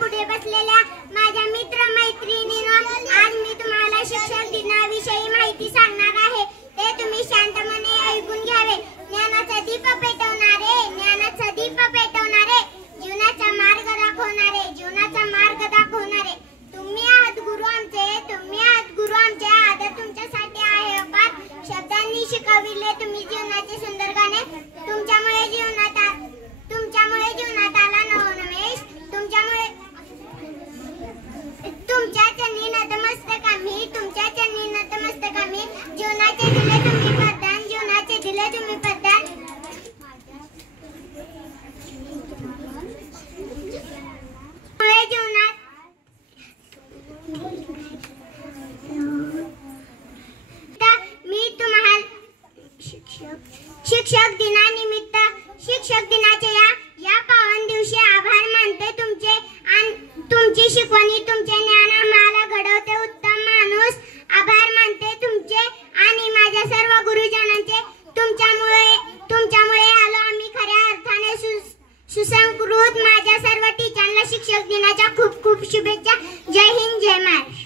पुढे बसलेल्या माझ्या मित्र मैत्रिणींनो, आज मी तुम्हाला शिक्षक दिनाविषयी माहिती सांगणार आहे. ते तुम्ही शांतपणे ऐकून घ्यावे. ज्ञानाचा दीप पेटवणारे, ज्ञानाचा दीप पेटवणारे, जीवनाचा मार्ग दाखवणारे, जीवनाचा मार्ग दाखवणारे. तुम्ही आहात गुरु आमचे, तुम्ही आहात गुरु आमचे. आदर तुमच्यासाठी आहे अपार. शब्दांनी शिकविले तुम्ही जीवनाचे सुंदर गाणे. तुमच्यामुळे जीवनात आला नवोन्मेष. तुमच्या चरणी नतमस्तक आम्ही, तुमच्या चरणी नतमस्तक आम्ही. जीवनाचे दिले तुम्ही वरदान, जीवनाचे दिले तुम्ही वरदान. मी तुम्हाला शिक्षक दिनानिमित्त, शिक्षक दिनाच्या या पावन दिवशी आभार मानते तुमचे. तुमची शिकवणी, तुमचे ज्ञान आम्हाला घडवते उत्तम माणूस. आभार मानते तुमचे आणि माझ्या सर्व गुरुजनांचे. तुमच्यामुळे आलो आम्ही खऱ्या अर्थाने सुसंस्कृत. माझ्या सर्व टीचरला शिक्षक दिनाच्या खूप खूप शुभेच्छा. जय हिंद, जय महाराष्ट्र.